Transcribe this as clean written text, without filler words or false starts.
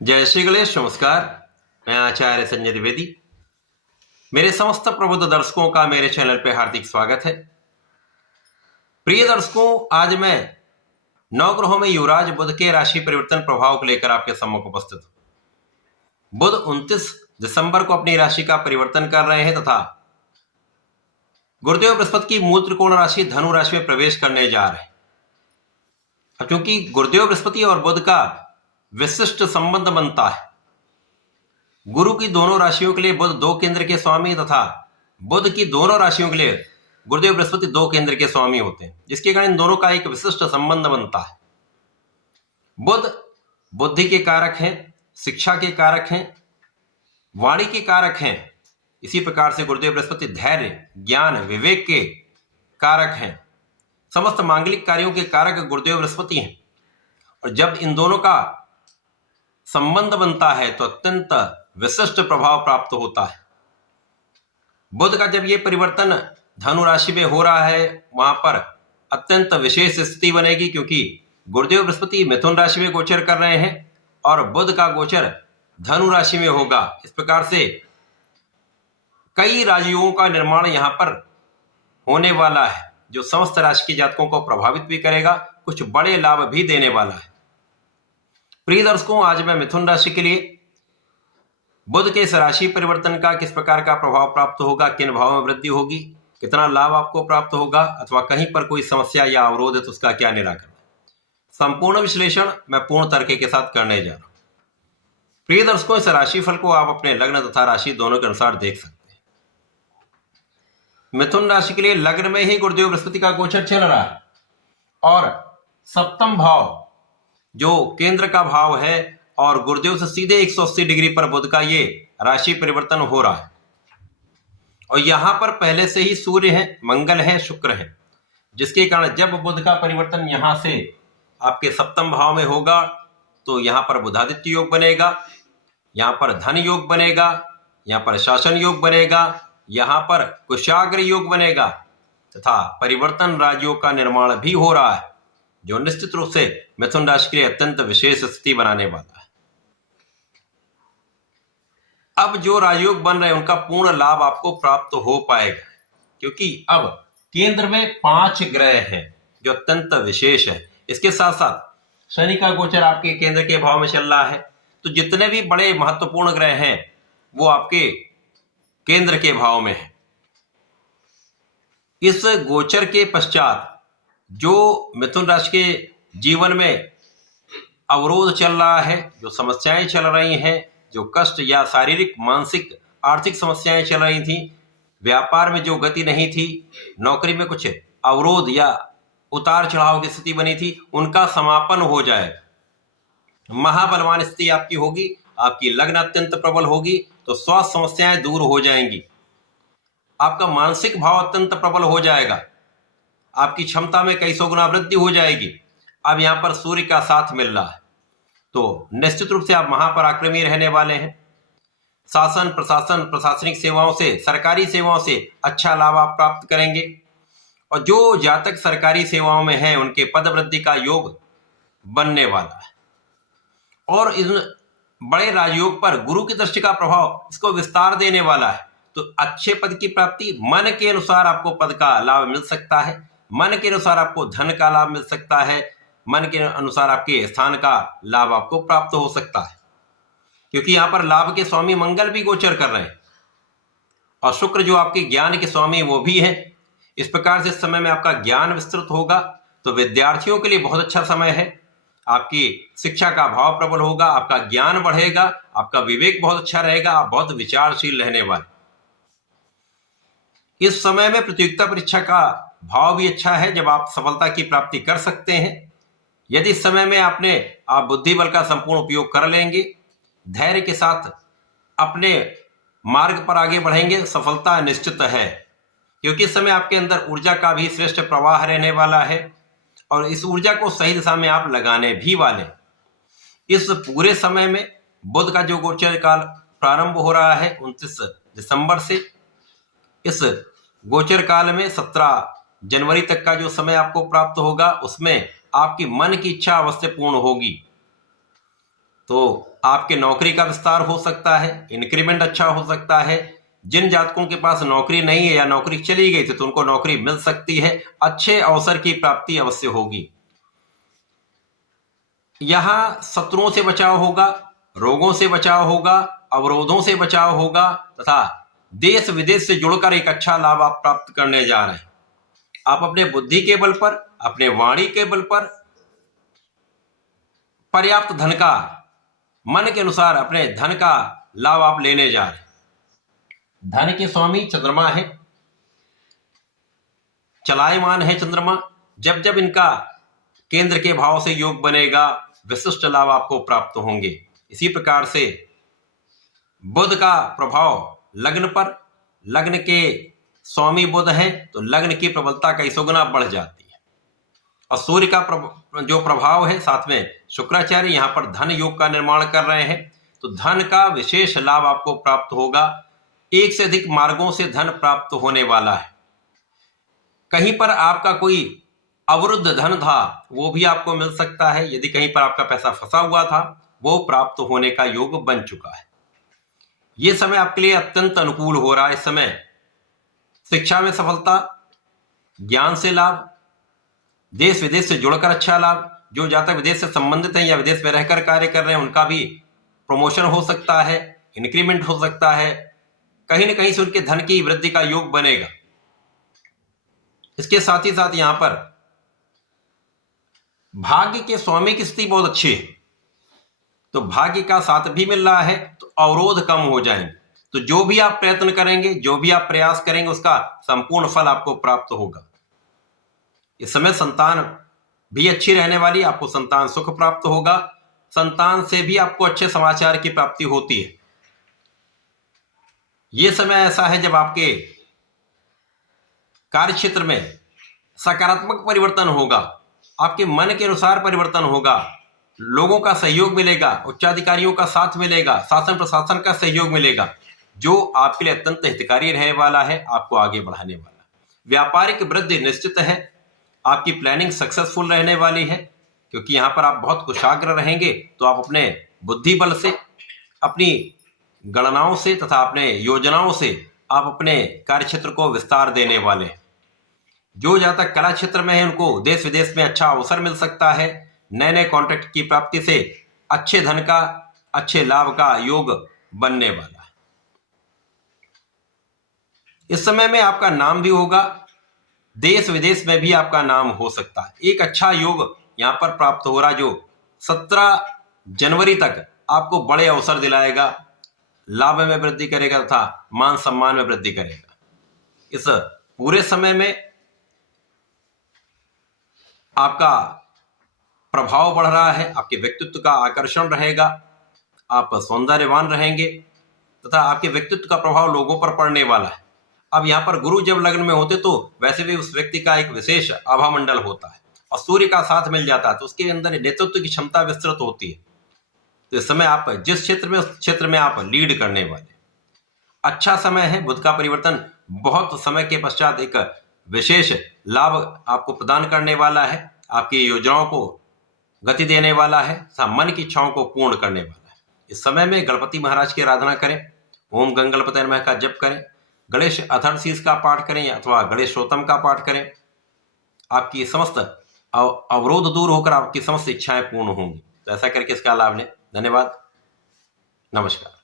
जय श्री गणेश। नमस्कार, मैं आचार्य संजय द्विवेदी। मेरे समस्त प्रबुद्ध दर्शकों का मेरे चैनल पे हार्दिक स्वागत है। प्रिय दर्शकों, आज मैं नवग्रहों में युवराज बुध के राशि परिवर्तन प्रभाव को लेकर आपके सम्मुख उपस्थित हूं। बुध 29 दिसंबर को अपनी राशि का परिवर्तन कर रहे हैं तथा गुरुदेव बृहस्पति की मूल त्रिकोण राशि धनु राशि में प्रवेश करने जा रहे हैं। अब क्योंकि गुरुदेव बृहस्पति और बुध का विशिष्ट संबंध बनता है, गुरु की दोनों राशियों के लिए बुध 2 केंद्र के स्वामी तथा बुध की दोनों राशियों के लिए गुरुदेव बृहस्पति 2 केंद्र के स्वामी होते हैं, जिसके कारण इन दोनों का एक विशिष्ट संबंध बनता है। बुध बुद्धि के कारक हैं, शिक्षा के कारक हैं, वाणी के कारक हैं। इसी प्रकार से गुरुदेव बृहस्पति धैर्य, ज्ञान, विवेक के कारक हैं। समस्त मांगलिक कार्यों के कारक गुरुदेव बृहस्पति हैं। और जब इन दोनों का संबंध बनता है तो अत्यंत विशिष्ट प्रभाव प्राप्त होता है। बुध का जब ये परिवर्तन धनु राशि में हो रहा है, वहां पर अत्यंत विशेष स्थिति बनेगी, क्योंकि गुरुदेव बृहस्पति मिथुन राशि में गोचर कर रहे हैं और बुध का गोचर धनु राशि में होगा। इस प्रकार से कई राजयोगों का निर्माण यहां पर होने वाला है, जो समस्त राशि के जातकों को प्रभावित भी करेगा, कुछ बड़े लाभ भी देने वाला है। प्रिय दर्शकों, आज मैं मिथुन राशि के लिए बुध के इस राशि परिवर्तन का किस प्रकार का प्रभाव प्राप्त होगा, किन भावों में वृद्धि होगी, कितना लाभ आपको प्राप्त होगा, अथवा कहीं पर कोई समस्या या अवरोध है तो उसका क्या निराकरण, संपूर्ण विश्लेषण मैं पूर्ण तर्क के साथ करने जा रहा हूं। प्रिय दर्शकों, इस राशिफल को आप अपने लग्न तथा राशि दोनों के अनुसार देख सकते हैं। मिथुन राशि के लिए लग्न में ही गुरुदेव बृहस्पति का गोचर चल रहा है और सप्तम भाव जो केंद्र का भाव है और गुरुदेव से सीधे 180 डिग्री पर बुध का ये राशि परिवर्तन हो रहा है। और यहां पर पहले से ही सूर्य है, मंगल है, शुक्र है, जिसके कारण जब बुध का परिवर्तन यहां से आपके सप्तम भाव में होगा तो यहां पर बुधादित्य योग बनेगा, यहां पर धन योग बनेगा, यहां पर शासन योग बनेगा, यहां पर कुशाग्र योग बनेगा तथा परिवर्तन राजयोग का निर्माण भी हो रहा है, जो निश्चित रूप से मिथुन राशि के लिए अत्यंत विशेष स्थिति बनाने वाला है। अब जो राजयोग बन रहे हैं उनका पूर्ण लाभ आपको प्राप्त हो पाएगा, क्योंकि अब केंद्र में 5 ग्रह हैं, जो अत्यंत विशेष है। इसके साथ साथ शनि का गोचर आपके केंद्र के भाव में चल रहा है, तो जितने भी बड़े महत्वपूर्ण ग्रह हैं वो आपके केंद्र के भाव में है। इस गोचर के पश्चात जो मिथुन राशि के जीवन में अवरोध चल रहा है, जो समस्याएं चल रही हैं, जो कष्ट या शारीरिक, मानसिक, आर्थिक समस्याएं चल रही थी, व्यापार में जो गति नहीं थी, नौकरी में कुछ अवरोध या उतार चढ़ाव की स्थिति बनी थी, उनका समापन हो जाए। महाबलवान स्थिति आपकी होगी, आपकी लग्न अत्यंत प्रबल होगी, तो स्वास्थ्य समस्याएं दूर हो जाएंगी। आपका मानसिक भाव अत्यंत प्रबल हो जाएगा, आपकी क्षमता में कई सौ गुना वृद्धि हो जाएगी। अब यहां पर सूर्य का साथ मिल रहा है, तो निश्चित रूप से आप महापराक्रमी रहने वाले हैं। शासन, प्रशासन, प्रशासनिक सेवाओं से, सरकारी सेवाओं से अच्छा लाभ आप प्राप्त करेंगे। और जो जातक सरकारी सेवाओं में हैं उनके पद वृद्धि का योग बनने वाला है। और इन बड़े राजयोग पर गुरु की दृष्टि का प्रभाव इसको विस्तार देने वाला है, तो अच्छे पद की प्राप्ति, मन के अनुसार आपको पद का लाभ मिल सकता है, मन के अनुसार आपको धन का लाभ मिल सकता है, मन के अनुसार आपके स्थान का लाभ आपको प्राप्त हो सकता है, क्योंकि यहां पर लाभ के स्वामी मंगल भी गोचर कर रहे हैं और शुक्र जो आपके ज्ञान के स्वामी वो भी है। इस प्रकार से इस समय में आपका ज्ञान विस्तृत होगा, तो विद्यार्थियों के लिए बहुत अच्छा समय है। आपकी शिक्षा का भाव प्रबल होगा, आपका ज्ञान बढ़ेगा, आपका विवेक बहुत अच्छा रहेगा, आप बहुत विचारशील रहने वाले। इस समय में प्रतियोगिता परीक्षा का भाव भी अच्छा है, जब आप सफलता की प्राप्ति कर सकते हैं। यदि इस समय में आप बुद्धि बल का संपूर्ण उपयोग कर लेंगे, धैर्य के साथ अपने मार्ग पर आगे बढ़ेंगे, सफलता निश्चित है, क्योंकि इस समय आपके अंदर ऊर्जा का भी श्रेष्ठ प्रवाह रहने वाला है और इस ऊर्जा को सही दिशा में आप लगाने भी वाले। इस पूरे समय में बुध का जो गोचर काल प्रारंभ हो रहा है 29 दिसंबर से, इस गोचर काल में 17 जनवरी तक का जो समय आपको प्राप्त होगा, उसमें आपकी मन की इच्छा अवश्य पूर्ण होगी तो आपके नौकरी का विस्तार हो सकता है, इंक्रीमेंट अच्छा हो सकता है। जिन जातकों के पास नौकरी नहीं है या नौकरी चली गई थी तो उनको नौकरी मिल सकती है, अच्छे अवसर की प्राप्ति अवश्य होगी। यहां शत्रुओं से बचाव होगा, रोगों से बचाव होगा, अवरोधों से बचाव होगा तथा देश विदेश से जुड़कर एक अच्छा लाभ आप प्राप्त करने जा रहे हैं। आप अपने बुद्धि के बल पर, अपने वाणी के बल पर पर्याप्त धन का, मन के अनुसार अपने धन का लाभ आप लेने जा रहे हैं। धन के स्वामी चंद्रमा है, चलायमान है चंद्रमा। जब जब इनका केंद्र के भाव से योग बनेगा, विशिष्ट लाभ आपको प्राप्त होंगे। इसी प्रकार से बुध का प्रभाव लग्न पर, लग्न के स्वामी बुध है तो लग्न की प्रबलता कई सौ गुना बढ़ जाती है। और सूर्य का जो प्रभाव है, साथ में शुक्राचार्य यहां पर धन योग का निर्माण कर रहे हैं, तो धन का विशेष लाभ आपको प्राप्त होगा। एक से अधिक मार्गों से धन प्राप्त होने वाला है। कहीं पर आपका कोई अवरुद्ध धन था वो भी आपको मिल सकता है। यदि कहीं पर आपका पैसा फंसा हुआ था वो प्राप्त होने का योग बन चुका है। ये समय आपके लिए अत्यंत अनुकूल हो रहा है। इस समय शिक्षा में सफलता, ज्ञान से लाभ, देश विदेश से जुड़कर अच्छा लाभ। जो जातक विदेश से संबंधित हैं या विदेश में रहकर कार्य कर रहे हैं उनका भी प्रमोशन हो सकता है, इंक्रीमेंट हो सकता है। कहीं ना कहीं से उनके धन की वृद्धि का योग बनेगा। इसके साथ ही साथ यहां पर भाग्य के स्वामी की स्थिति बहुत अच्छी है, तो भाग्य का साथ भी मिल रहा है तो अवरोध कम हो जाएंगे। तो जो भी आप प्रयत्न करेंगे, जो भी आप प्रयास करेंगे, उसका संपूर्ण फल आपको प्राप्त होगा। इस समय संतान भी अच्छी रहने वाली, आपको संतान सुख प्राप्त होगा। संतान से भी आपको अच्छे समाचार की प्राप्ति होती है। यह समय ऐसा है जब आपके कार्य क्षेत्र में सकारात्मक परिवर्तन होगा, आपके मन के अनुसार परिवर्तन होगा, लोगों का सहयोग मिलेगा, उच्चाधिकारियों का साथ मिलेगा, शासन प्रशासन का सहयोग मिलेगा, जो आपके लिए अत्यंत हितकारी रहने वाला है, आपको आगे बढ़ाने वाला है। व्यापारिक वृद्धि निश्चित है, आपकी प्लानिंग सक्सेसफुल रहने वाली है, क्योंकि यहां पर आप बहुत कुशाग्र रहेंगे तो आप अपने बुद्धि बल से, अपनी गणनाओं से तथा अपने योजनाओं से आप अपने कार्य क्षेत्र को विस्तार देने वाले हैं। जो जातक कला क्षेत्र में है उनको देश विदेश में अच्छा अवसर मिल सकता है। नए नए कॉन्ट्रैक्ट की प्राप्ति से अच्छे धन का, अच्छे लाभ का योग बनने वाला है। इस समय में आपका नाम भी होगा, देश विदेश में भी आपका नाम हो सकता है। एक अच्छा योग यहां पर प्राप्त हो रहा जो 17 जनवरी तक आपको बड़े अवसर दिलाएगा, लाभ में वृद्धि करेगा तथा मान सम्मान में वृद्धि करेगा। इस पूरे समय में आपका प्रभाव बढ़ रहा है, आपके व्यक्तित्व का आकर्षण रहेगा, आप सौंदर्यवान रहेंगे तथा आपके व्यक्तित्व का प्रभाव लोगों पर पड़ने वाला है। अब यहाँ पर गुरु जब लग्न में होते तो वैसे भी उस व्यक्ति का एक विशेष आभा मंडल होता है और सूर्य का साथ मिल जाता है तो उसके अंदर नेतृत्व की क्षमता विस्तृत होती है। तो इस समय आप जिस क्षेत्र में, उस क्षेत्र में आप लीड करने वाले। अच्छा समय है, बुध का परिवर्तन बहुत समय के पश्चात एक विशेष लाभ आपको प्रदान करने वाला है, आपकी योजनाओं को गति देने वाला है, मन की इच्छाओं को पूर्ण करने वाला है। इस समय में गणपति महाराज की आराधना करें, ओम गंगणपतये नमः का जप करें, गणेश अथर्वशीष का पाठ करें अथवा गणेश स्तोत्रम का पाठ करें। आपकी समस्त अवरोध दूर होकर आपकी समस्त इच्छाएं पूर्ण होंगी। तो ऐसा करके इसका लाभ लें। धन्यवाद, नमस्कार।